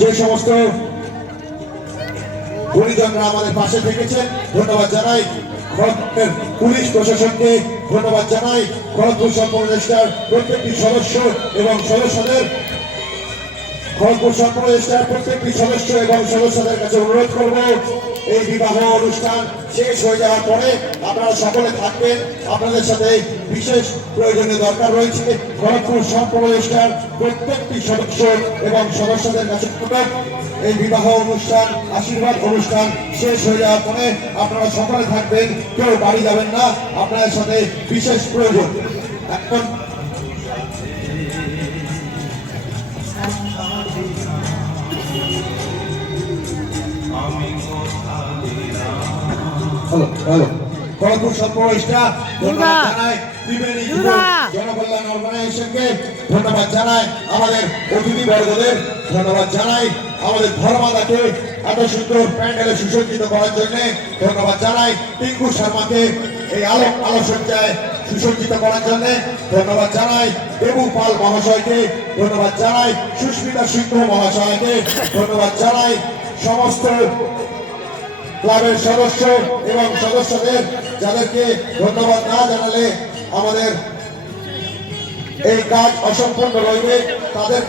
যে সমস্ত গুণীজনরা আমাদের পাশে থেকেছেন ধন্যবাদ জানাই। খড়গপুরের পুলিশ প্রশাসনকে ধন্যবাদ জানাই। খড়গপুর সর্বপ্রদেষ্টার প্রত্যেকটি সদস্য এবং সদস্যদের খড়গপুর সর্বপ্রদেষ্টার প্রত্যেকটি সদস্য এবং সদস্যদের কাছে অনুরোধ করব, এই বিবাহ অনুষ্ঠান শেষ হয়ে যাওয়ার পরে আপনারা সকলে থাকবেন। আপনাদের সাথে বিশেষ প্রয়োজনীয় দরকার রয়েছে। খড়গপুর সর্বপ্রদেষ্টার প্রত্যেকটি সদস্য এবং সদস্যদের কাছে অনুরোধ, এই বিবাহ অনুষ্ঠান আশীর্বাদ অনুষ্ঠান শেষ হয়ে যাওয়ার পরে আপনারা সকলে থাকবেন, কেউ বাড়ি যাবেন না। আপনাদের সাথে বিশেষ প্রয়োজন। এখন খড়গপুর সর্বপ্রদেষ্টা ধন্যবাদ জানাই। ত্রিবেণী জনকল্যাণ অর্গানাইজেশনকে ধন্যবাদ জানাই। আমাদের অতিথিবর্গদের ধন্যবাদ জানাই। আমাদের ধর্মাদাকে এত সুন্দর প্যান্ডেলে সুসজ্জিত করার জন্য ধন্যবাদ জানাই। টিঙ্কু শর্মাকে এই আলোকসজ্জায় সুসজ্জিত করার জন্য ধন্যবাদ জানাই। দেবু পাল মহাশয়কে ধন্যবাদ জানাই। সুস্মিতা সিংহ মহাশয়কে ধন্যবাদ জানাই। সমস্ত ক্লাবের সদস্য এবং সদস্যদের, যাদেরকে ধন্যবাদ না জানালে আমাদের এই কাজ অসম্পূর্ণ রইবে, তাদের